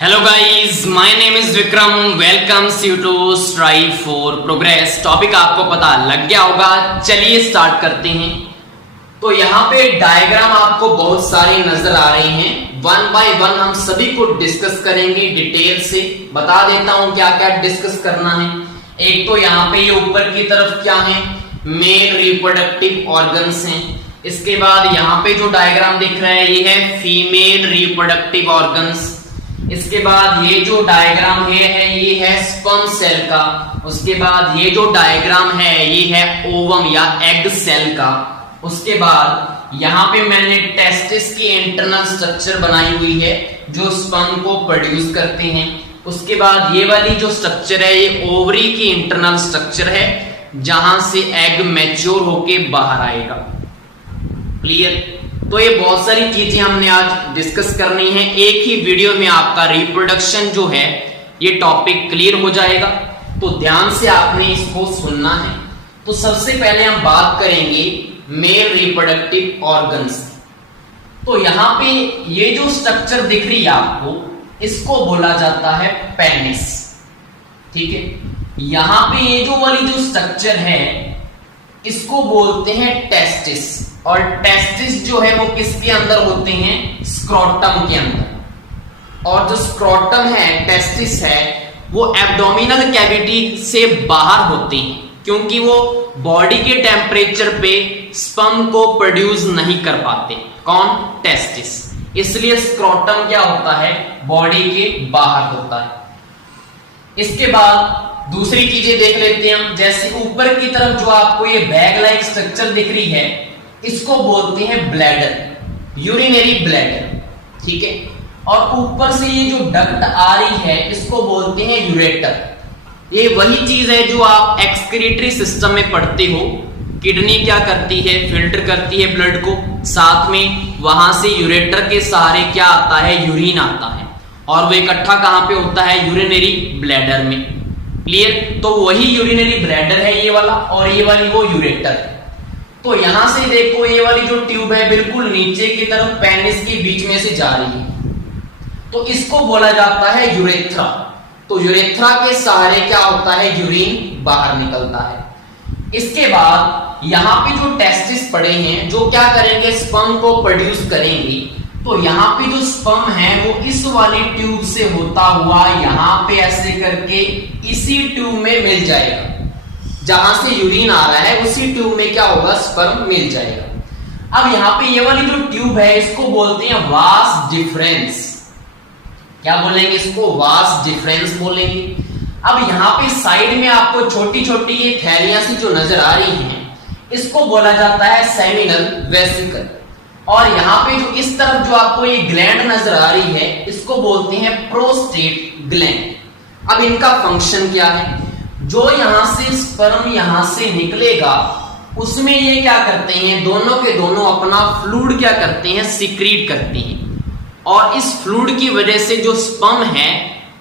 Hello guys, my name is Vikram. Welcomes you to strive for progress. Topic आपको पता लग गया होगा, चलिए स्टार्ट करते हैं। तो यहाँ पे डायग्राम आपको बहुत सारे नजर आ रहे हैं। वन बाय वन हम सभी को डिस्कस करेंगे डिटेल से। बता देता हूं क्या क्या डिस्कस करना है। एक तो यहाँ पे ये ऊपर की तरफ क्या है, मेल रिप्रोडक्टिव ऑर्गन्स हैं। इसके बाद यहाँ पे जो डायग्राम दिख रहा है ये है फीमेल रिप्रोडक्टिव ऑर्गन्स। इसके बाद ये जो डायग्राम है ये है स्पर्म सेल का। उसके बाद ये जो डायग्राम है ये है ओवम या एग सेल का। उसके बाद यहाँ पे मैंने टेस्टिस की इंटरनल स्ट्रक्चर बनाई हुई है जो स्पर्म को प्रोड्यूस करते हैं। उसके बाद ये वाली जो स्ट्रक्चर है ये ओवरी की इंटरनल स्ट्रक्चर है जहां से एग मैच्योर होके बाहर आएगा। क्लियर? तो ये बहुत सारी चीजें हमने आज डिस्कस करनी है। एक ही वीडियो में आपका रिप्रोडक्शन जो है ये टॉपिक क्लियर हो जाएगा। तो ध्यान से आपने इसको सुनना है। तो सबसे पहले हम बात करेंगे मेल रिप्रोडक्टिव ऑर्गन्स। तो यहां पे ये जो स्ट्रक्चर दिख रही है आपको, इसको बोला जाता है पेनिस। ठीक है, यहां पे ये जो वाली जो स्ट्रक्चर है इसको बोलते हैं टेस्टिस। और टेस्टिस जो है वो किसके अंदर होते हैं? स्क्रोटम के अंदर। और जो स्क्रोटम है, टेस्टिस है, वो एब्डोमिनल कैविटी से बाहर होते हैं क्योंकि वो बॉडी के टेम्परेचर पे स्पर्म को प्रोड्यूस नहीं कर पाते। कौन? टेस्टिस। इसलिए स्क्रोटम क्या होता है? बॉडी के बाहर होता है। इसके बाद दूसरी चीजें देख लेते हैं हम। जैसे ऊपर की तरफ जो आपको ये बैग लाइक स्ट्रक्चर दिख रही है इसको बोलते हैं ब्लैडर, यूरिनरी ब्लैडर। ठीक है, और ऊपर से ये जो डक्ट आ रही है इसको बोलते हैं यूरेटर। ये वही चीज है जो आप एक्सक्रीटरी सिस्टम में पढ़ते हो। किडनी क्या करती है? फिल्टर करती है ब्लड को, साथ में वहां से यूरेटर के सहारे क्या आता है? यूरिन आता है, और वो इकट्ठा कहां पे होता है? यूरिनरी ब्लैडर में। क्लियर? तो वही यूरिनरी ब्लैडर है ये वाला, और ये वाली वो यूरेटर है। तो यहां से देखो ये वाली जो ट्यूब है बिल्कुल नीचे की तरफ पेनिस के बीच में से जा रही है, तो इसको बोला जाता है यूरेथ्रा। तो यूरेथ्रा के सहारे क्या होता है? यूरिन बाहर निकलता है। इसके बाद यहां पे जो टेस्टिस पड़े हैं जो क्या करेंगे? स्पर्म को प्रोड्यूस करेंगे। तो यहाँ पे जो स्पर्म है वो इस वाली ट्यूब से होता हुआ यहाँ पे ऐसे करके इसी ट्यूब में मिल जाएगा। जहां से यूरिन आ रहा है उसी ट्यूब में क्या होगा? स्पर्म मिल जाएगा। अब यहाँ पे ये वाली जो ट्यूब है इसको बोलते हैं वास डिफरेंस। क्या बोलेंगे इसको? वास डिफरेंस बोलेंगे। अब यहाँ पे साइड में आपको छोटी छोटी ये थैलियां सी जो नजर आ रही हैं इसको बोला जाता है सेमिनल वेसिकल। और यहाँ पे जो इस तरफ जो आपको ये ग्लैंड नजर आ रही है इसको बोलते हैं प्रोस्टेट ग्लैंड। अब इनका फंक्शन क्या है? जो यहां से स्पर्म यहां से निकलेगा उसमें ये क्या करते हैं? दोनों के दोनों अपना फ्लूइड क्या करते हैं? सिक्रीट करते हैं। और इस फ्लूइड की वजह से जो स्पर्म है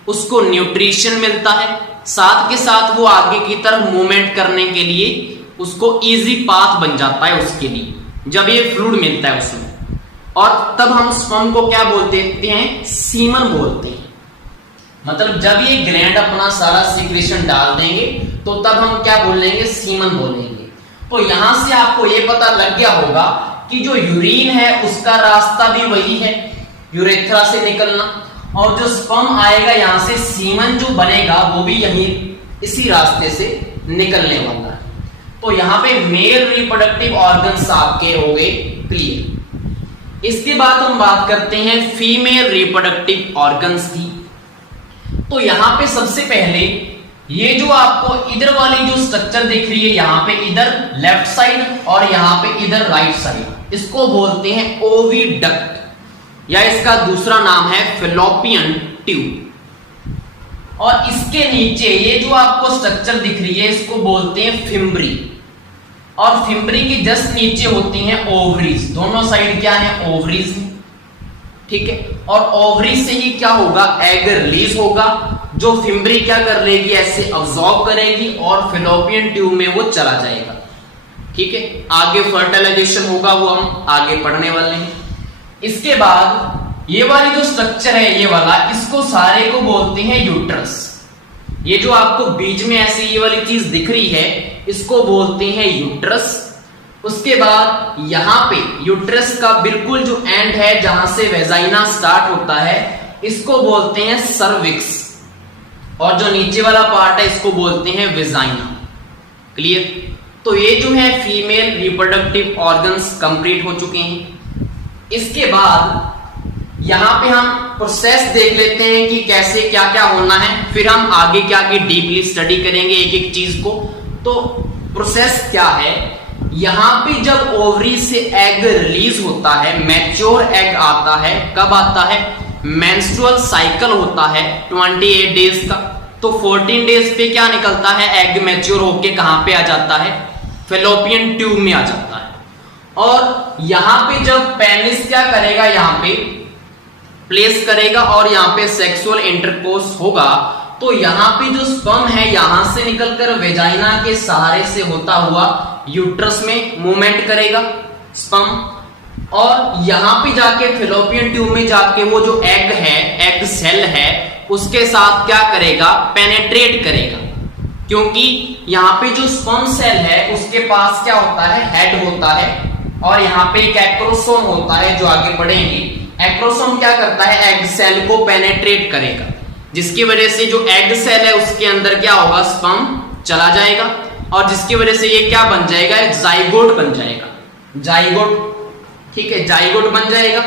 उसको न्यूट्रिशन मिलता है, साथ के साथ वो आगे की तरफ मूवमेंट करने के लिए उसको इजी पाथ बन जाता है उसके लिए, जब ये फ्लूइड मिलता है उसमें। और तब हम स्पर्म को क्या बोलते हैं? सीमन बोलते हैं। मतलब जब ये ग्लैंड अपना सारा सिक्रेशन डाल देंगे तो तब हम क्या बोलेंगे? सीमन बोलेंगे। तो यहां से आपको ये पता लग गया होगा कि जो यूरिन है उसका रास्ता भी वही है, यूरेथ्रा से निकलना, और जो स्पर्म आएगा यहां से सीमन जो बनेगा वो भी यही इसी रास्ते से निकलने वाला है। तो यहाँ पे मेल रिप्रोडक्टिव ऑर्गन्स आपके हो गए क्लियर। इसके बाद हम बात करते हैं फीमेल रिप्रोडक्टिव ऑर्गन्स की। तो यहां पे सबसे पहले ये जो आपको इधर वाली जो स्ट्रक्चर दिख रही है, यहां पे इधर लेफ्ट साइड और यहां पे इधर राइट साइड, इसको बोलते हैं ओविडक्ट, या इसका दूसरा नाम है फैलोपियन ट्यूब। और इसके नीचे ये जो आपको स्ट्रक्चर दिख रही है इसको बोलते हैं फिम्ब्री। और फिम्ब्री की जस्ट नीचे होती हैं ओवरीज। दोनों साइड क्या है? ओवरीज। ठीक है, और ओवरी से ही क्या होगा? एग रिलीज होगा, जो फिम्ब्री क्या कर लेगी? ऐसे अब्सॉर्ब करेगी और फैलोपियन ट्यूब में वो चला जाएगा। ठीक है, आगे फर्टिलाइजेशन होगा वो हम आगे पढ़ने वाले हैं। इसके बाद ये वाली जो स्ट्रक्चर है ये वाला, इसको सारे को बोलते हैं यूट्रस। ये जो आपको बीच में ऐसी ये वाली चीज दिख रही है इसको बोलते हैं यूट्रस। उसके बाद यहां पे यूट्रस का बिल्कुल जो एंड है जहां से वेजाइना स्टार्ट होता है इसको बोलते हैं सर्विक्स, और जो नीचे वाला पार्ट है इसको बोलते हैं वेजाइना। क्लियर? तो ये जो है फीमेल रिप्रोडक्टिव ऑर्गन्स कंप्लीट हो चुके हैं। इसके बाद यहां पे हम प्रोसेस देख लेते हैं कि कैसे क्या क्या होना है, फिर हम आगे क्या आगे डीपली स्टडी करेंगे एक एक चीज को। तो प्रोसेस क्या है, यहां पे जब ओवरी से एग रिलीज होता है, मैच्योर एग आता है, कब आता है? मेंस्ट्रुअल साइकिल होता है 28 डेज का। तो 14 डेज पे क्या निकलता है? एग मैच्योर होके कहां पे आ जाता है? फैलोपियन ट्यूब में आ जाता है। और यहां पे जब पेनिस क्या करेगा, यहां पे प्लेस करेगा और यहां पे सेक्सुअल इंटरकोर्स होगा, तो यहां पे जो स्पर्म है यहां से निकलकर वेजाइना के सहारे से होता हुआ यूट्रस में मूवमेंट करेगा स्पर्म, और यहां पे जाके फैलोपियन ट्यूब में जाके वो जो एग है, एग सेल है, उसके साथ क्या करेगा? पेनेट्रेट करेगा। क्योंकि यहां पे जो स्पर्म सेल है उसके पास क्या होता है? हेड होता है, और यहां पे एक एक्रोसोम होता है जो आगे बढ़ेंगे। एक्रोसोम क्या करता है? एग सेल को पेनेट्रेट करेगा, जिसकी वजह से जो एग सेल है उसके अंदर क्या होगा? स्पर्म चला जाएगा, और जिसकी वजह से ये क्या बन जाएगा? एक जाइगोट बन जाएगा। जाइगोट, ठीक है, जाइगोट बन जाएगा।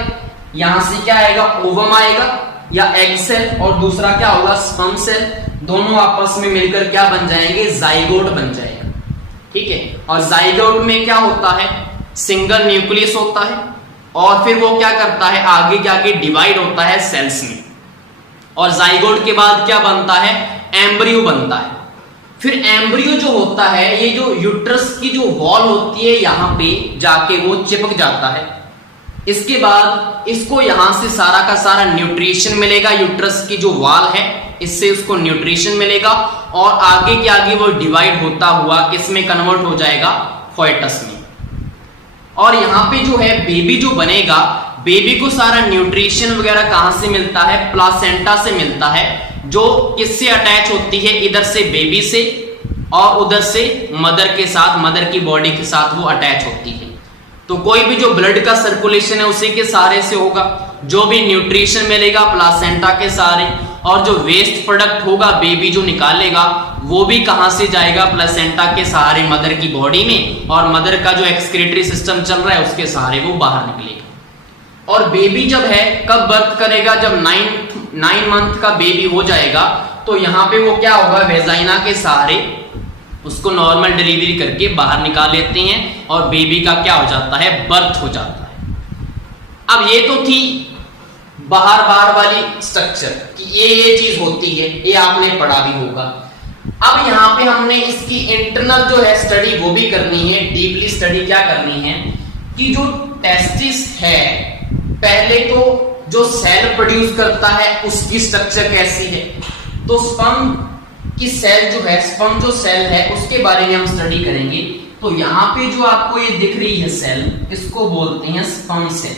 यहां से क्या आएगा? ओवम आएगा या एग सेल, और दूसरा क्या होगा? Sperm cell. दोनों आपस में मिलकर क्या बन जाएंगे? जाइगोट बन जाएगा। ठीक है, और जाइगोट में क्या होता है? सिंगल न्यूक्लियस होता है, और फिर वो क्या करता है? आगे जाके डिवाइड होता है सेल्स में, और जाइगोट के बाद क्या बनता है? एम्ब्रियो बनता है। फिर एम्ब्रियो जो होता है, ये जो यूट्रस की जो वॉल होती है यहां पे जाके वो चिपक जाता है। इसके बाद इसको यहां से सारा का सारा न्यूट्रिशन मिलेगा, यूट्रस की जो वॉल है इससे उसको न्यूट्रिशन मिलेगा, और आगे के आगे वो डिवाइड होता हुआ किसमें कन्वर्ट हो जाएगा? फोएटस में। और यहां पे जो है बेबी जो बनेगा, बेबी को सारा न्यूट्रिशन वगैरह कहां से मिलता है? प्लासेंटा से मिलता है, जो किससे अटैच होती है? इधर से बेबी से और उधर से मदर के साथ, मदर की बॉडी के साथ वो अटैच होती है। तो कोई भी जो ब्लड का सर्कुलेशन है उसी के सहारे से होगा, जो भी न्यूट्रिशन मिलेगा प्लासेंटा के सहारे, और जो वेस्ट प्रोडक्ट होगा बेबी जो निकालेगा वो भी कहां से जाएगा? प्लासेंटा के सहारे मदर की बॉडी में, और मदर का जो एक्सक्रीटरी सिस्टम चल रहा है उसके सहारे वो बाहर निकलेगा। और बेबी जब है कब बर्थ करेगा? जब 9 मंथ का बेबी हो जाएगा, तो यहां पे वो क्या होगा? वेजाइना के सहारे उसको नॉर्मल डिलीवरी करके बाहर निकाल लेते हैं, और बेबी का क्या हो जाता है? बर्थ हो जाता है। अब ये तो थी बाहर बाहर वाली स्ट्रक्चर कि ये चीज होती है, ये आपने पढ़ा भी होगा। अब यहां पे हमने इसकी इंटरनल जो है स्टडी वो भी करनी है, डीपली स्टडी क्या करनी है कि जो टेस्टिस है, पहले तो जो सेल प्रोड्यूस करता है उसकी स्ट्रक्चर कैसी है। तो स्पर्म की सेल जो है, स्पर्म जो सेल है उसके बारे में हम स्टडी करेंगे। तो यहां पे जो आपको ये दिख रही है सेल, इसको बोलते हैं स्पर्म सेल।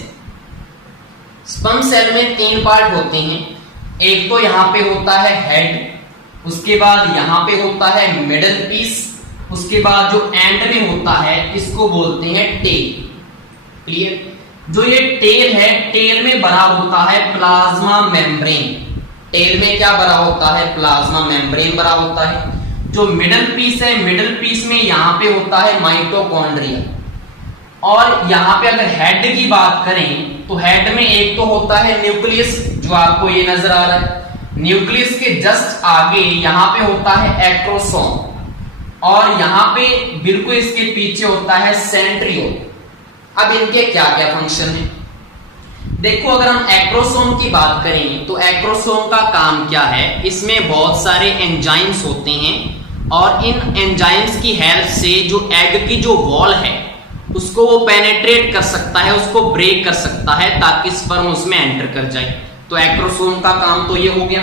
स्पर्म सेल में 3 पार्ट होते हैं। एक तो यहां पे होता है हेड, उसके बाद यहां पे होता है मिडल पीस, उसके बाद जो एंड में होता है इसको बोलते हैं टेल। क्लियर? जो ये टेल है, टेल में बना होता है प्लाज्मा मेम्ब्रेन। टेल में क्या बना होता है? प्लाज्मा मेम्ब्रेन बना होता है। जो मिडल पीस है, मिडल पीस में यहां पे होता है माइटोकॉन्ड्रिया। और यहां पे अगर हेड की बात करें तो हेड में एक तो होता है न्यूक्लियस, जो आपको ये नजर आ रहा है। न्यूक्लियस के जस्ट आगे यहां पे होता है एक्रोसोम, और यहां पे बिल्कुल इसके पीछे होता है सेंट्रियोल। अब इनके क्या क्या फंक्शन है? देखो, अगर हम एक्रोसोम की बात करें तो एक्रोसोम का काम क्या है? इसमें बहुत सारे एंजाइम्स होते हैं, और इन एंजाइम्स की हेल्प से जो एग की जो वॉल है उसको वो पेनेट्रेट कर सकता है, उसको ब्रेक कर सकता है ताकि स्पर्म उसमें एंटर कर जाए। तो एक्रोसोम का काम तो ये हो गया।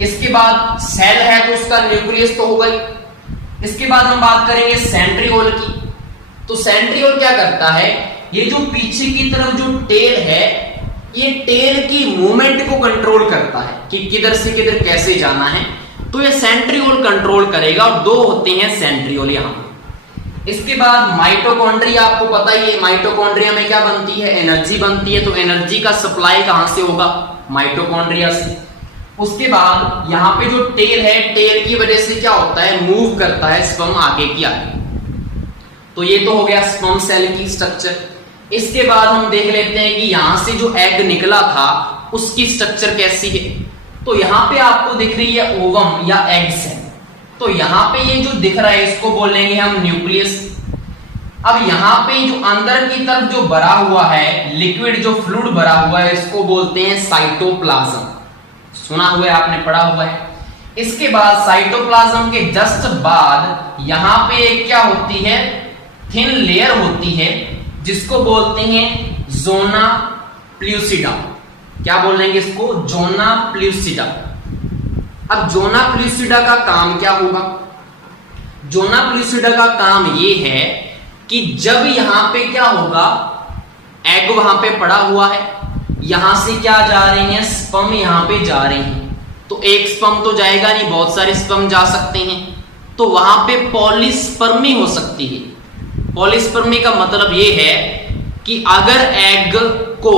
इसके बाद सेल है तो उसका न्यूक्लियस तो हो गई। इसके बाद हम बात करेंगे सेंट्रियोल की। तो सेंट्रियोल क्या करता है? ये जो पीछे की तरफ जो टेल है ये टेल की मूवमेंट को कंट्रोल करता है कि किधर से किधर कैसे जाना है, तो ये सेंट्रियोल कंट्रोल करेगा और दो होते हैं सेंट्रियोल यहां। इसके बाद माइटोकॉन्ड्रिया, आपको पता ही है माइटोकॉन्ड्रिया में क्या बनती है, एनर्जी बनती है, तो एनर्जी का सप्लाई कहां से होगा, माइटोकॉन्ड्रिया से। उसके बाद यहां पे जो टेल है, टेल की वजह से क्या होता है, मूव करता है स्पर्म आगे की आगे। तो ये तो हो गया स्पर्म सेल की स्ट्रक्चर। इसके बाद हम देख लेते हैं कि यहां से जो एग निकला था उसकी स्ट्रक्चर कैसी है। तो यहां पे आपको दिख रही है ओवम या एग सेल। तो यहां पे ये जो दिख रहा है इसको बोलेंगे हम न्यूक्लियस। अब यहां पे जो अंदर की तरफ जो भरा हुआ है लिक्विड, जो फ्लूइड भरा हुआ है, इसको बोलते हैं साइटोप्लाज्म। सुना हुआ है आपने, पढ़ा हुआ है। इसके बाद साइटोप्लाज्म के जस्ट बाद यहां पे एक क्या होती है, थिन लेयर होती है जिसको बोलते हैं जोना प्लूसिडा। क्या बोलेंगे इसको, जोना प्लूसिडा। अब जोना प्लूसिडा का काम क्या होगा, जोना प्लूसिडा का काम ये है कि जब यहां पे क्या होगा, एग वहां पे पड़ा हुआ है, यहां से क्या जा रहे हैं, स्पर्म यहां पे जा रहे हैं। तो एक स्पर्म तो जाएगा नहीं, बहुत सारे स्पर्म जा सकते हैं, तो वहां पे पॉलीस्पर्मी हो सकती है। पॉलीस्पर्मी का मतलब ये है कि अगर एग को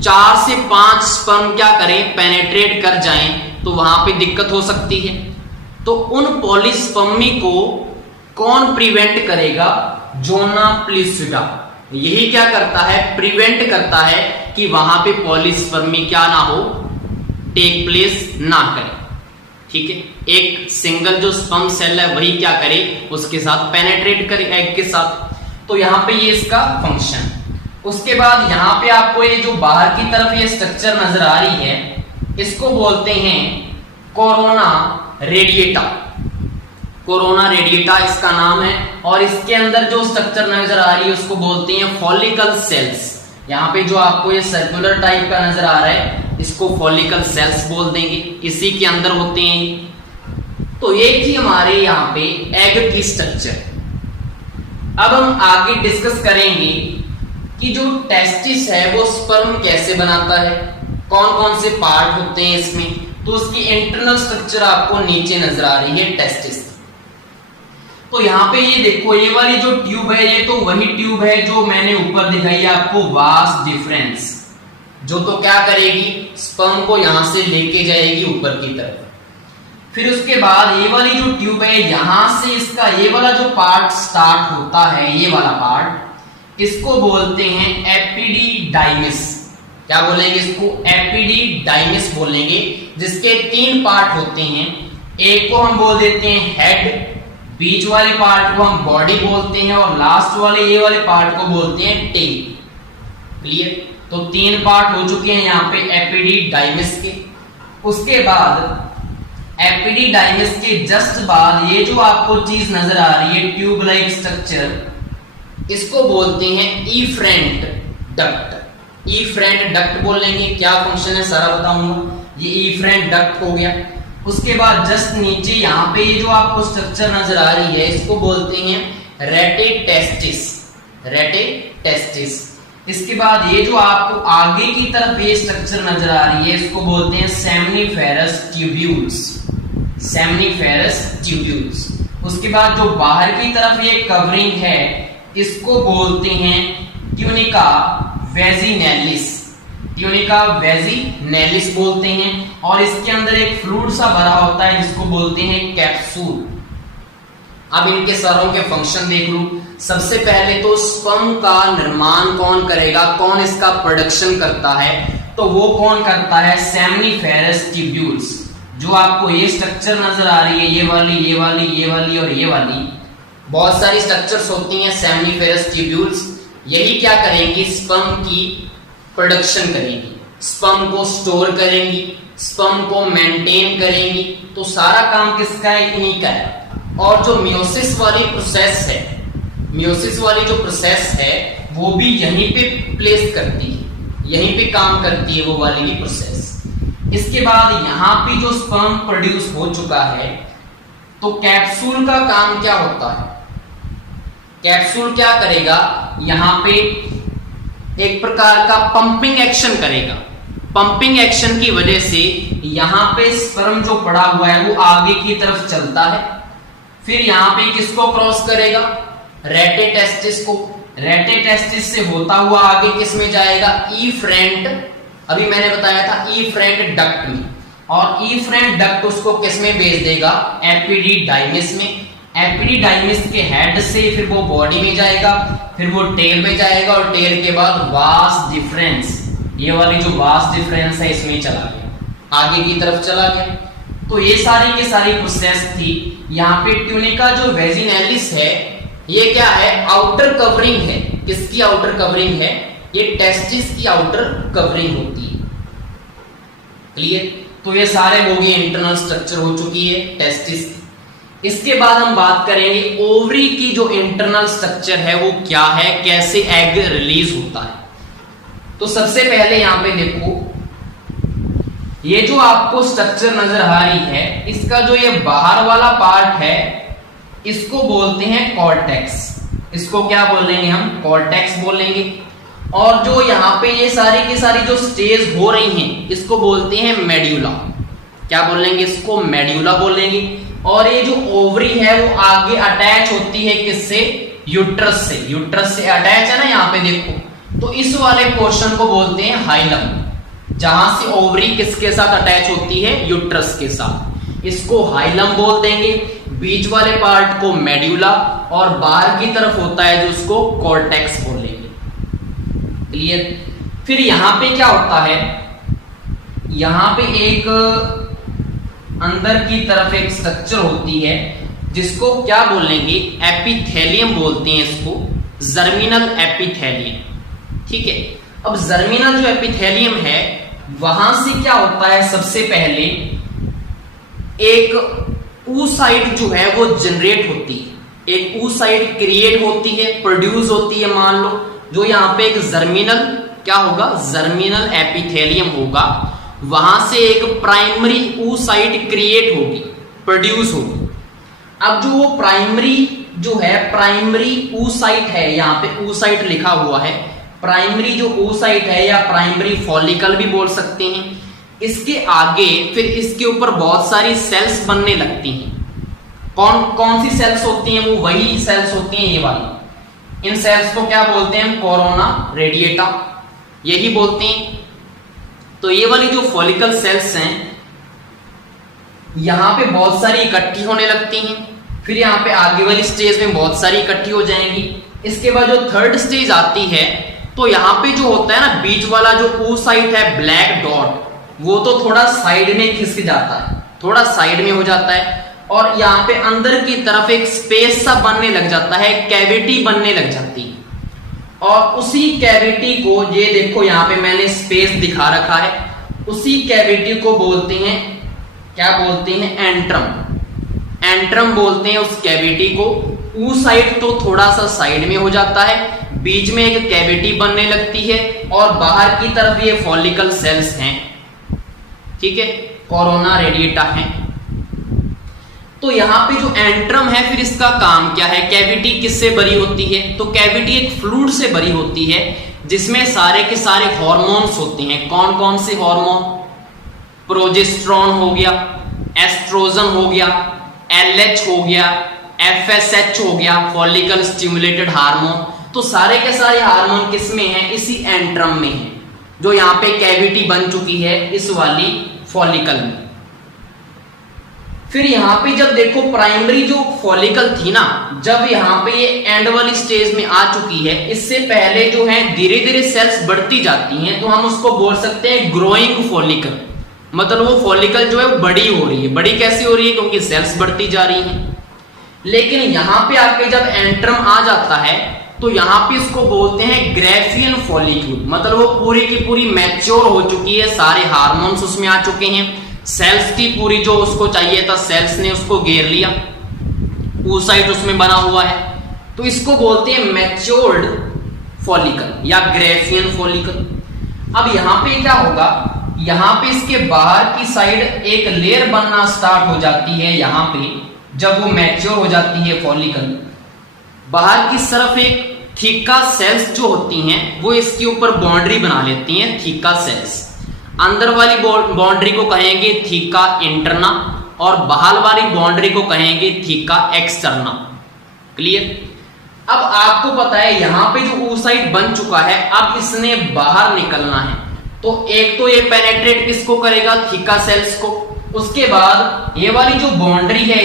4 से 5 स्पर्म क्या करें, पेनेट्रेट कर जाएं, तो वहां पे दिक्कत हो सकती है। तो उन पॉलीस्पर्मी को कौन प्रिवेंट करेगा, जोना प्लूसिडा। यही क्या करता है, प्रिवेंट करता है कि वहां पे पॉलीस्पर्मी क्या ना हो, टेक प्लेस ना करे। ठीक है, एक सिंगल जो स्पर्म सेल है वही क्या करे, उसके साथ पेनेट्रेट करे एग के साथ। तो यहां पे ये इसका फंक्शन। उसके बाद यहां पे आपको ये जो बाहर की तरफ ये स्ट्रक्चर नजर आ रही है, इसको बोलते हैं कोरोना रेडिएटा। कोरोना रेडिएटा इसका नाम है। और इसके अंदर जो स्ट्रक्चर नजर आ रही है उसको बोलते हैं फॉलिकल सेल्स। यहाँ पे जो आपको ये सर्कुलर टाइप का नजर आ रहा है इसको फॉलिकल सेल्स बोल देंगे, इसी के अंदर होते हैं। तो ये थी हमारे यहाँ पे एग की स्ट्रक्चर। अब हम आगे डिस्कस करेंगे कि जो टेस्टिस है वो स्पर्म कैसे बनाता है, कौन कौन से पार्ट होते हैं इसमें। तो उसकी इंटरनल स्ट्रक्चर आपको नीचे नजर आ रही है टेस्टिस। तो यहाँ पे ये देखो, ये वाली जो ट्यूब है ये तो वही ट्यूब है जो मैंने ऊपर दिखाई है आपको, वास्ट डिफरेंस, जो तो क्या करेगी, स्पर्म को यहां से लेके जाएगी ऊपर की तरफ। फिर उसके बाद ये वाली जो ट्यूब है, यहां से इसका ये वाला जो पार्ट स्टार्ट होता है, ये वाला पार्ट, इसको बोलते हैं एपिडिडाइमिस। क्या बोलेंगे इसको, एपिडिडाइमिस बोलेंगे, जिसके 3 पार्ट होते हैं। एक को हम बोल देते हैं हेड, बीच वाले पार्ट को हम बॉडी बोलते हैं, और लास्ट वाले ये वाले पार्ट को बोलते हैं टेल। क्लियर। तो 3 पार्ट हो चुके हैं यहाँ पे एपिडिडाइमिस के। उसके बाद एपिडिडाइमिस के जस्ट बाद ये जो आपको चीज नजर आ रही है ट्यूब लाइक स्ट्रक्चर, इसको बोलते हैं इफ्रेंट डक्ट। इफ्रेंट डक्ट बोलेंगे, क्या फंक्शन है सारा बताऊंगा। ये इफ्रेंट डक्ट हो गया। उसके बाद जस्ट नीचे यहाँ पे ये जो आपको स्ट्रक्चर नजर आ रही है इसको बोलते हैं रेटेटेस्टिस। रेटेटेस्टिस। इसके बाद ये जो आपको आगे की तरफ ये स्ट्रक्चर नजर आ रही है इसको बोलते हैं सेमनीफेरस ट्यूब्यूल्स। Seminiferous tubules. उसके बाद जो बाहर की तरफ ये कवरिंग है इसको बोलते हैं ट्यूनिका वेजिनेलिस। ट्यूनिका वेजिनेलिस बोलते हैं। और इसके अंदर एक फ्लूइड सा भरा होता है जिसको बोलते हैं कैप्सूल। अब इनके सारों के फंक्शन देख लूं। सबसे पहले तो स्पर्म का निर्माण कौन करेगा, कौन इसका प्रोडक्शन करता है, तो वो कौन करता है, सेमनीफेरस ट्यूब्यूल्स। जो आपको ये स्ट्रक्चर नजर आ रही है, ये वाली, ये वाली, ये वाली और ये वाली, बहुत सारी स्ट्रक्चर्स होती हैं सेमनीफेरस ट्यूब्यूल्स। यही क्या करेंगी, स्पर्म की प्रोडक्शन करेंगी, स्पर्म को स्टोर करेंगी, स्पर्म को मेंटेन करेंगी। तो सारा काम किसका है, इन्हीं का है। और जो मियोसिस वाली प्रोसेस है, मियोसिस वाली जो प्रोसेस है वो भी यहीं पे प्लेस करती है, यहीं पे काम करती है वो वाली भी प्रोसेस। इसके बाद यहाँ पे जो स्पर्म प्रोड्यूस हो चुका है, तो कैप्सूल का काम क्या होता है, कैप्सूल क्या करेगा, यहाँ पे एक प्रकार का पंपिंग एक्शन करेगा। पंपिंग एक्शन की वजह से यहां पे स्पर्म जो पड़ा हुआ है वो आगे की तरफ चलता है, फिर यहां पे किसको क्रॉस करेगा, रेटेटेस्टिस को। रेटेटेस्टिस से होता हुआ आगे किस में जाएगा, इफरेंट, अभी मैंने बताया था इफरेंट डक्ट में, और इफरेंट डक्ट उसको किस में भेज देगा, एपिडिडाइमिस में। एपिडिडाइमिस के हेड से फिर वो बॉडी में जाएगा, फिर वो टेल में जाएगा, और टेल के बाद वास डिफरेंस, ये वाली जो वास डिफरेंस है इसमें चला गया, आगे की तरफ चला गया। तो ये सारी की सारी प्रोसेस थी। यहाँ पे ट्यूनिका जो वेजिनैलिस है ये क्या है, आउटर कवरिंग है। किसकी आउटर कवरिंग है, ये टेस्टिस की आउटर कवरिंग होती है। क्लियर, तो ये सारे हो गए इंटरनल स्ट्रक्चर हो चुकी है टेस्टिस की। इसके बाद हम बात करेंगे ओवरी की जो इंटरनल स्ट्रक्चर है वो क्या है, कैसे एग रिलीज होता है। तो सबसे पहले यहां पे देखो, ये जो आपको स्ट्रक्चर नजर आ रही है, इसका जो ये बाहर वाला पार्ट है इसको बोलते हैं कॉर्टेक्स। इसको क्या बोलेंगे हम, कॉर्टेक्स बोलेंगे। और जो यहाँ पे ये सारी की सारी जो स्टेज हो रही हैं इसको बोलते हैं मेड्यूला। क्या बोलेंगे, इसको मेड्यूला बोलेंगे। और ये जो ओवरी है वो आगे अटैच होती है किससे, यूट्रस से। यूट्रस से अटैच है ना यहाँ पे देखो, तो इस वाले पोर्शन को बोलते हैं हाइलम, जहां से ओवरी किसके साथ अटैच होती है, यूट्रस के साथ। इसको हाइलम बोल देंगे। बीच वाले पार्ट को मेड्यूला, और बाहर की तरफ होता है जो उसको कॉर्टेक्स बोलेंगे। क्लियर। फिर यहां पे क्या होता है, यहां पे एक अंदर की तरफ एक स्ट्रक्चर होती है जिसको क्या बोलेंगे, एपिथेलियम बोलते हैं इसको, जर्मिनल एपिथेलियम। ठीक है। अब जर्मिनल जो एपिथेलियम है वहां से क्या होता है, सबसे पहले एक oocyte जो है वो जनरेट होती है, एक oocyte क्रिएट होती है, प्रोड्यूस होती है। मान लो जो यहाँ पे एक जर्मिनल क्या होगा, जर्मिनल एपिथेलियम होगा, वहां से एक प्राइमरी oocyte क्रिएट होगी, प्रोड्यूस होगी। अब जो वो प्राइमरी जो है, प्राइमरी oocyte है, यहाँ पे oocyte लिखा हुआ है, प्राइमरी जो oocyte है या प्राइमरी फॉलिकल भी बोल सकते हैं, इसके आगे फिर इसके ऊपर बहुत सारी सेल्स बनने लगती हैं। कौन कौन सी सेल्स होती हैं, वो वही सेल्स होती हैं ये वाली। इन सेल्स को क्या बोलते हैं, कोरोना रेडिएटा, यही बोलते हैं। तो ये वाली जो फॉलिकल सेल्स हैं यहां पे बहुत सारी इकट्ठी होने लगती हैं, फिर यहाँ पे आगे वाली स्टेज में बहुत सारी इकट्ठी हो जाएंगी। इसके बाद जो थर्ड स्टेज आती है, तो यहाँ पे जो होता है ना, बीच वाला जो oocyte है, ब्लैक डॉट, वो तो थोड़ा साइड में खिसक जाता है, थोड़ा साइड में हो जाता है, और यहाँ पे अंदर की तरफ एक स्पेस सा बनने लग जाता है, कैविटी बनने लग जाती है। और उसी कैविटी को, ये देखो यहाँ पे मैंने स्पेस दिखा रखा है, उसी कैविटी को बोलते हैं, क्या बोलते हैं, एंट्रम। एंट्रम बोलते हैं उस कैविटी को। oocyte तो थोड़ा सा साइड में हो जाता है, बीच में एक कैविटी बनने लगती है, और बाहर की तरफ ये फॉलिकल सेल्स हैं। ठीक है, कोरोना रेडिएटा है। तो यहाँ पे जो एंट्रम है, फिर इसका काम क्या है, कैविटी किससे भरी होती है, तो कैविटी एक फ्लूइड से भरी होती है जिसमें सारे के सारे हार्मोन्स होते हैं। कौन कौन से हार्मोन, प्रोजेस्टेरोन हो गया, एस्ट्रोजन हो गया, एलएच हो गया, एफएसएच हो गया, फॉलिकल स्टिमुलेटेड हार्मोन। तो सारे के सारे हार्मोन किस में है, इसी एंट्रम में है, जो यहाँ पे कैविटी बन चुकी है इस वाली फॉलिकल में। फिर यहाँ पे जब देखो प्राइमरी जो फॉलिकल थी ना, जब यहाँ पे ये एंड वाली स्टेज में आ चुकी है, इससे पहले जो है धीरे धीरे सेल्स बढ़ती जाती हैं, तो हम उसको बोल सकते हैं ग्रोइंग फॉलिकल। मतलब वो फॉलिकल जो है वो बड़ी हो रही है। बड़ी कैसी हो रही है, क्योंकि सेल्स बढ़ती जा रही हैं। लेकिन यहाँ पे आके जब एंट्रम आ जाता है, तो यहाँ पे इसको बोलते हैं ग्रेफियन फॉलिक्यूल। मतलब वो पूरी की पूरी मैच्योर हो चुकी है, सारे हार्मोन्स उसमें आ चुके हैं, सेल्स की पूरी जो उसको चाहिए था सेल्स ने उसको घेर लिया, oocyte उसमें बना हुआ है। तो इसको बोलते हैं मैच्योर्ड फॉलिकल या ग्रेफियन फॉलिकल। अब यहाँ पे क्या होगा, यहाँ पे इसके बाहर की साइड एक लेयर बनना स्टार्ट हो जाती है। यहाँ पे जब वो मैच्योर हो जाती है फॉलिकल, बाहर की तरफ एक थीका सेल्स जो होती हैं वो इसके ऊपर बाउंड्री बना लेती हैं, थीका सेल्स। अंदर वाली बाउंड्री को कहेंगे थीका इंटरना और बाहर वाली बाउंड्री को कहेंगे थीका एक्सटर्ना। क्लियर? अब आपको पता है यहां पे जो oocyte बन चुका है, अब इसने बाहर निकलना है, तो एक तो ये पेनेट्रेट किसको करेगा, थीका सेल्स को। उसके बाद ये वाली जो बाउंड्री है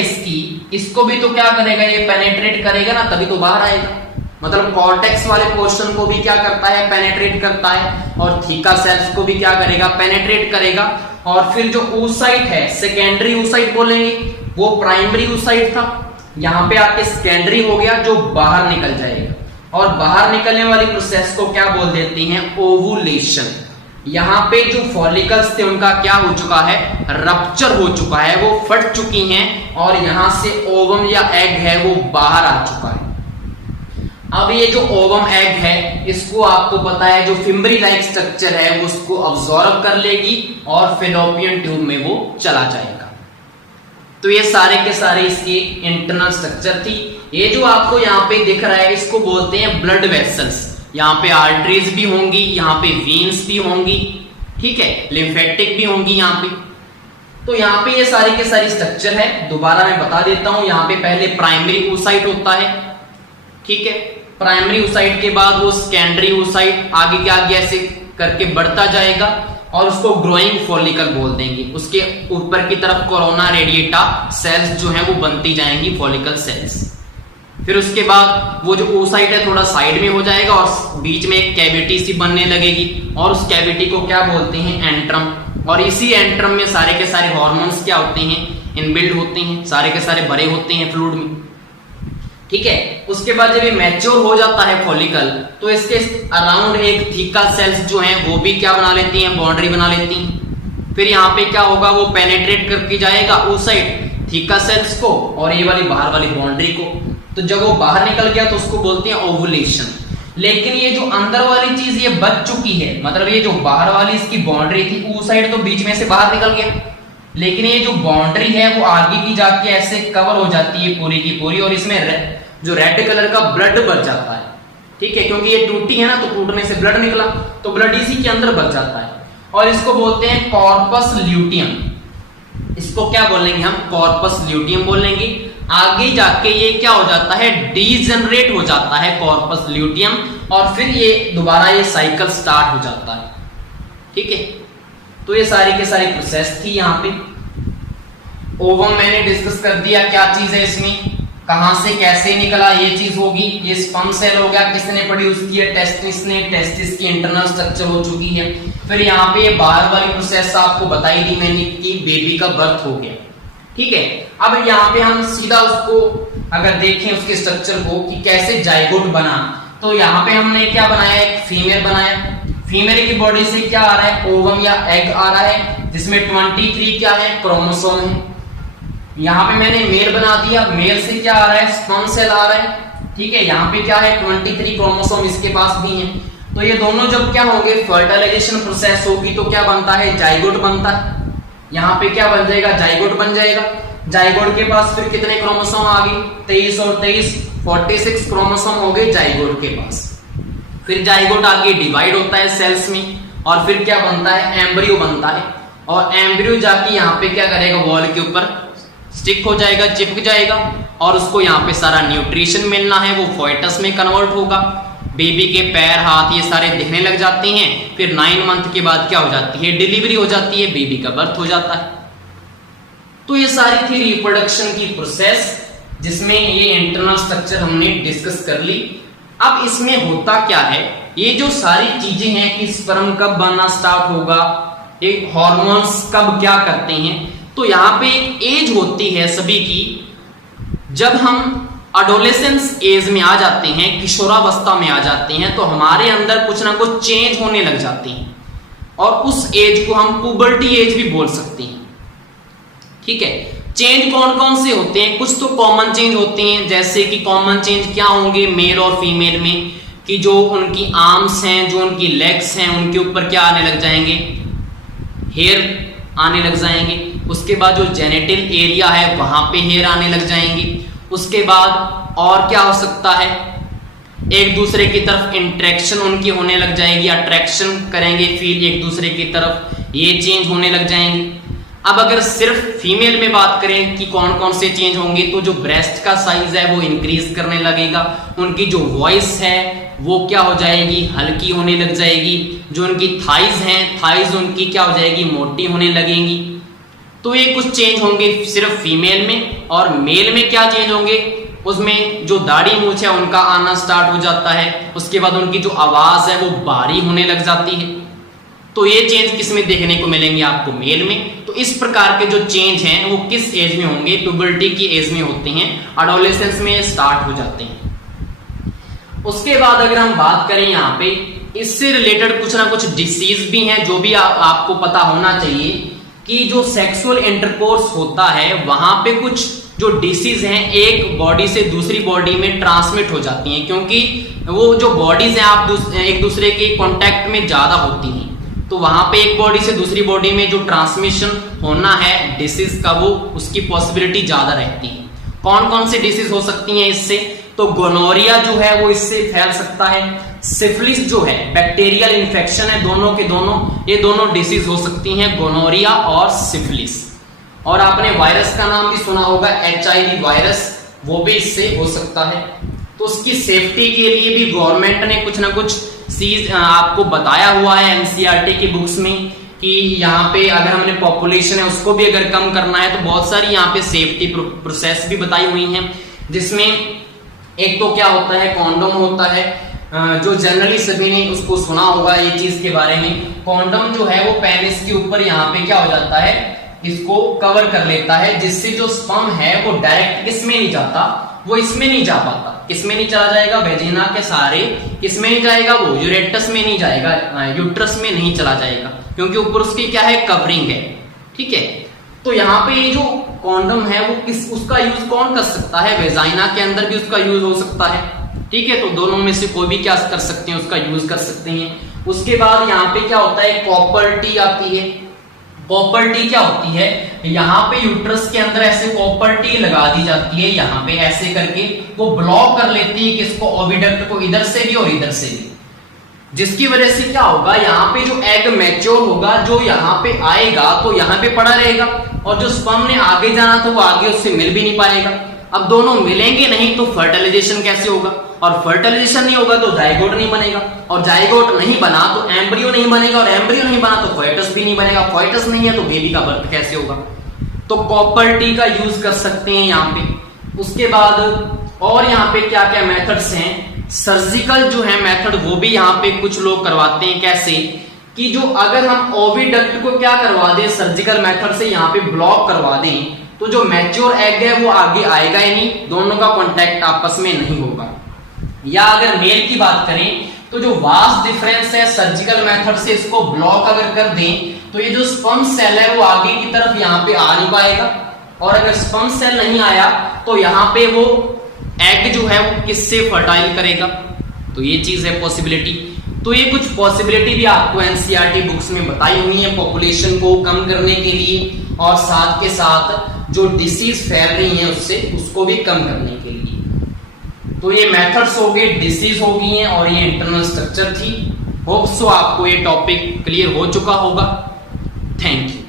इसको भी तो क्या करेगा, ये पेनेट्रेट करेगा ना, तभी तो बाहर आएगा। मतलब कॉर्टेक्स वाले पोर्शन को भी क्या करता है, पेनेट्रेट करता है, और थीका सेल्स को भी क्या करेगा, पेनेट्रेट करेगा। और फिर जो oocyte है, सेकेंडरी oocyte बोलेंगे, वो प्राइमरी oocyte था, यहां पे आपके सेकेंडरी हो गया, जो बाहर निकल जाएगा। और बाहर निकलने वाली प्रोसेस को क्या बोल देते हैं, ओवुलेशन। यहां पे जो फॉलिकल्स थे उनका क्या हो चुका है, रप्चर हो चुका है, वो फट चुकी हैं, और यहां से ओवम या एग है वो बाहर आ चुका है। अब ये जो ओवम एग है, इसको आपको पता है जो फिम्बरी लाइक स्ट्रक्चर है वो उसको अब्सॉर्ब कर लेगी और फेलोपियन ट्यूब में वो चला जाएगा। तो ये सारे के सारे इसकी इंटरनल स्ट्रक्चर थी। ये जो आपको यहाँ पे दिख रहा है इसको बोलते हैं ब्लड वेसल्स। यहाँ पे आर्टरीज भी होंगी, यहाँ पे वीन्स भी होंगी, ठीक है, लिम्फेटिक भी होंगी यहाँ पे। तो यहाँ पे ये सारी के सारी स्ट्रक्चर है। दोबारा मैं बता देता हूं, यहाँ पे पहले प्राइमरी oocyte होता है, ठीक है। प्राइमरी oocyte के बाद वो सेकेंडरी oocyte आगे के आगे ऐसे करके बढ़ता जाएगा और उसको ग्रोइंग फॉलिकल बोल देंगे। उसके ऊपर की तरफ कोरोना रेडिएटा सेल्स जो है वो बनती जाएंगी, फॉलिकल सेल्स। फिर उसके बाद वो जो oocyte है थोड़ा साइड में हो जाएगा और बीच में एक कैविटी सी बनने लगेगी, और उस कैविटी को क्या बोलते हैं, एंट्रम। और इसी एंट्रम में सारे के सारे हॉर्मोन्स क्या होते हैं, इनबिल्ड होते हैं, सारे के सारे भरे होते हैं फ्लूइड में, ठीक है। उसके बाद जब ये मैच्योर हो जाता है फॉलिकल, तो इसके अराउंड एक थीका सेल्स जो हैं वो भी क्या बना लेती हैं, बाउंड्री बना लेती हैं। फिर यहाँ पे क्या होगा, वो पेनेट्रेट करके जाएगा oocyte थीका सेल्स को और ये वाली बाहर वाली बाउंड्री को। तो जब वो बाहर निकल गया तो उसको बोलते हैं ओवुलेशन। लेकिन ये जो अंदर वाली चीज ये बच चुकी है, मतलब ये जो बाहर वाली इसकी बाउंड्री थी, oocyte तो बीच में से बाहर निकल गया, लेकिन ये जो बाउंड्री है वो आगे की जाके ऐसे कवर हो जाती है पूरी की पूरी, और इसमें जो रेड कलर का ब्लड बच जाता है, ठीक है, क्योंकि ये टूटी है ना, तो टूटने से ब्लड निकला, तो ब्लड इसी के अंदर बच जाता है। और इसको बोलते हैं कॉर्पस ल्यूटियम। इसको क्या बोलेंगे हम, कॉर्पस ल्यूटियम बोलेंगे। आगे जाके ये क्या हो जाता है, डीजनरेट हो जाता है कॉर्पस ल्यूटियम, और फिर ये दोबारा ये साइकिल स्टार्ट हो जाता है, ठीक है। तो ये सारी के सारी प्रोसेस थी। यहाँ पे ओवम मैंने डिस्कस कर दिया, क्या चीज है इसमें, कहां से कैसे निकला, ये चीज होगी। ये स्पर्म सेल हो गया, किसने प्रोड्यूस किया, टेस्टिस ने, टेस्टिस की इंटरनल स्ट्रक्चर हो चुकी है। फिर यहाँ पे ये बाहर वाली प्रोसेस आपको बताई दी मैंने कि बेबी का बर्थ हो गया, ठीक है। अब यहाँ पे हम सीधा उसको अगर देखें उसके स्ट्रक्चर को कि कैसे जाइगोट बना, तो यहाँ पे हमने क्या बनाया, एक फीमेल बनाया। फीमेल की बॉडी से क्या आ रहा है, ओवम या एग आ रहा है, जिसमें 23 क्या है, क्रोमोसोम है। यहाँ पे मैंने मेल बना दिया, मेल से क्या आ रहा है, स्पर्म सेल आ रहा है, ठीक है। यहाँ पे क्या है, 23 क्रोमोसोम इसके पास भी है। तो ये दोनों जब क्या होंगे, फर्टिलाइजेशन प्रोसेस होगी, तो क्या बनता है, जाइगोट बनता है। यहाँ पे क्या बन जाएगा, जाइगोट बन जाएगा। जाइगोट के पास फिर कितने क्रोमोसोम आ गए, 23 और 23 46 क्रोमोसोम हो गए जाइगोट के पास। फिर जाइगोट आगे डिवाइड होता है सेल्स में, और फिर क्या बनता है, एम्ब्रियो बनता है। और एम्ब्रियो जाके यहाँ पे क्या करेगा, वॉल के ऊपर स्टिक हो जाएगा, चिपक जाएगा, और उसको यहाँ पे सारा न्यूट्रिशन मिलना है, वो फोएटस में कन्वर्ट होगा। बेबी के पैर, हाथ ये सारे दिखने लग जाते हैं। फिर 9 मंथ के बाद क्या हो जाती है, डिलीवरी हो जाती है, बेबी का बर्थ हो जाता है। तो ये सारी थी रिप्रोडक्शन की प्रोसेस, जिसमें ये इंटरनल स्ट्रक्चर हमने डिस्कस कर ली। अब इसमें होता क्या है, ये जो सारी चीजें हैं कि स्पर्म कब बनना स्टार्ट होगा, एक हॉर्मोन्स कब क्या करते हैं, तो यहाँ पे एक एज होती है सभी की, जब हम अडोलेसेंस एज में आ जाते हैं, किशोरावस्था में आ जाते हैं, तो हमारे अंदर कुछ ना कुछ चेंज होने लग जाते हैं, और उस एज को हम पुबर्टी एज भी बोल सकते हैं, ठीक है। चेंज कौन कौन से होते हैं, कुछ तो कॉमन चेंज होते हैं, जैसे कि कॉमन चेंज क्या होंगे मेल और फीमेल में, कि जो उनकी आर्म्स हैं, जो उनकी लेग्स हैं, उनके ऊपर क्या आने लग जाएंगे, हेयर आने लग जाएंगे। उसके बाद जो जेनिटल एरिया है वहां पे हेयर आने लग जाएंगे। उसके बाद और क्या हो सकता है, एक दूसरे की तरफ इंटरेक्शन उनकी होने लग जाएगी, अट्रैक्शन करेंगे फील एक दूसरे की तरफ, ये चेंज होने लग जाएंगे। अब अगर सिर्फ फीमेल में बात करें कि कौन कौन से चेंज होंगे, तो जो ब्रेस्ट का साइज है वो इंक्रीज करने लगेगा, उनकी जो वॉइस है वो क्या हो जाएगी, हल्की होने लग जाएगी, जो उनकी थाइज हैं, थाइज उनकी क्या हो जाएगी, मोटी होने लगेंगी। तो ये कुछ चेंज होंगे सिर्फ फीमेल में। और मेल में क्या चेंज होंगे, उसमें जो दाढ़ी मूंछ है उनका आना स्टार्ट हो जाता है, उसके बाद उनकी जो आवाज है वो भारी होने लग जाती है। तो ये चेंज किस में देखने को मिलेंगे आपको, मेल में। तो इस प्रकार के जो चेंज हैं वो किस एज में होंगे, प्यूबर्टी की एज में होते हैं, एडोलेसेंस में स्टार्ट हो जाते हैं। उसके बाद अगर हम बात करें यहाँ पे, इससे रिलेटेड कुछ ना कुछ डिसीज भी हैं जो भी आपको पता होना चाहिए कि जो सेक्सुअल इंटरकोर्स होता है वहां पे कुछ जो डिसीज हैं एक बॉडी से दूसरी बॉडी में ट्रांसमिट हो जाती हैं, क्योंकि वो जो बॉडीज हैं आप एक दूसरे के कांटेक्ट में ज्यादा होती हैं, तो वहां पे एक बॉडी से दूसरी बॉडी में जो ट्रांसमिशन होना है डिसीज का, वो उसकी पॉसिबिलिटी ज्यादा रहती है। कौन कौन सी डिसीज हो सकती हैं इससे, तो गोनोरिया जो है वो इससे फैल सकता है, सिफिलिस जो है बैक्टीरियल इन्फेक्शन है, दोनों के दोनों ये दोनों डिसीज हो सकती हैं, गोनोरिया और सिफिलिस। और आपने वायरस का नाम भी सुना होगा, HIV वायरस, वो भी इससे हो सकता है। तो उसकी सेफ्टी के लिए भी गवर्नमेंट ने कुछ ना कुछ चीज आपको बताया हुआ है NCERT की बुक्स में कि यहाँ पे अगर हमने पॉपुलेशन है उसको भी अगर कम करना है तो बहुत सारी यहाँ पे सेफ्टी प्रोसेस भी बताई हुई हैं, जिसमें एक तो क्या होता है, कॉन्डोम होता है, जो जनरली सभी ने उसको सुना होगा ये चीज के बारे में। कॉन्डोम जो है वो पेनिस के ऊपर यहाँ पे क्या हो जाता है, इसको कवर कर लेता है, जिससे जो स्पर्म है वो डायरेक्ट इसमें नहीं जाता, वो इसमें नहीं जा पाता। किसमें नहीं चला जाएगा, वेजिना के सारे किसमें नहीं जाएगा, वो यूरेटस में नहीं जाएगा, यूट्रस में नहीं चला जाएगा, क्योंकि ऊपर उसकी क्या है, कवरिंग है। ठीक है, तो यहाँ पे ये जो कॉन्डम है वो उसका यूज कौन कर सकता है, वेजाइना के अंदर भी उसका यूज हो सकता है। ठीक है, तो दोनों में से कोई भी क्या कर सकते हैं, उसका यूज कर सकते हैं। उसके बाद यहाँ पे क्या होता है, कॉपर टी आती है। कॉपर टी क्या होती है, यहाँ पे यूट्रस के अंदर ऐसे कॉपर टी लगा दी जाती है, यहाँ पे ऐसे करके वो ब्लॉक कर लेती है किसको, ओविडक्ट को, इधर से भी और इधर से भी, जिसकी वजह से क्या होगा, यहाँ पे जो एग मैच्योर होगा, जो यहाँ पे आएगा तो यहाँ पे पड़ा रहेगा, और जो स्पर्म ने आगे जाना था वो आगे उससे मिल भी नहीं पाएगा। अब दोनों मिलेंगे नहीं तो फर्टिलाइजेशन कैसे होगा, और फर्टिलाइजेशन नहीं होगा तो जाइगोट नहीं बनेगा, और जाइगोट नहीं बना तो एम्ब्रियो नहीं बनेगा, और एम्ब्रियो नहीं बना तो फोएटस भी नहीं बनेगा, फोएटस नहीं है तो बेबी का बर्थ कैसे होगा। तो कॉपर टी का यूज कर सकते हैं यहाँ पे। उसके बाद और यहाँ पे क्या क्या मेथड्स हैं, सर्जिकल जो है मेथड वो भी यहाँ पे कुछ लोग करवाते हैं। कैसे कि जो अगर हम ओविडक्ट को क्या करवा दें, सर्जिकल मेथड से यहाँ पे ब्लॉक करवा दें, तो जो मैच्योर एग है वो आगे आएगा ही नहीं, दोनों का कॉन्टैक्ट आपस में नहीं होगा। या अगर मेल की बात करें तो जो वास्ट डिफरेंस है, सर्जिकल मेथड से इसको ब्लॉक अगर कर दें तो ये जो स्पर्म सेल है वो आगे की तरफ यहाँ पे आ नहीं पाएगा, और अगर स्पर्म सेल नहीं आया तो यहाँ पे वो एग जो है वो किससे फर्टाइल करेगा। तो ये चीज है पॉसिबिलिटी। तो ये कुछ पॉसिबिलिटी भी आपको NCERT बुक्स में बताई हुई है पॉपुलेशन को कम करने के लिए, और साथ के साथ जो डिसीज फैल रही है उससे उसको भी कम करने के लिए। तो ये मेथड्स हो गए, डिसीज हो गई हैं, और ये इंटरनल स्ट्रक्चर थी। होप सो आपको ये टॉपिक क्लियर हो चुका होगा। Thank you.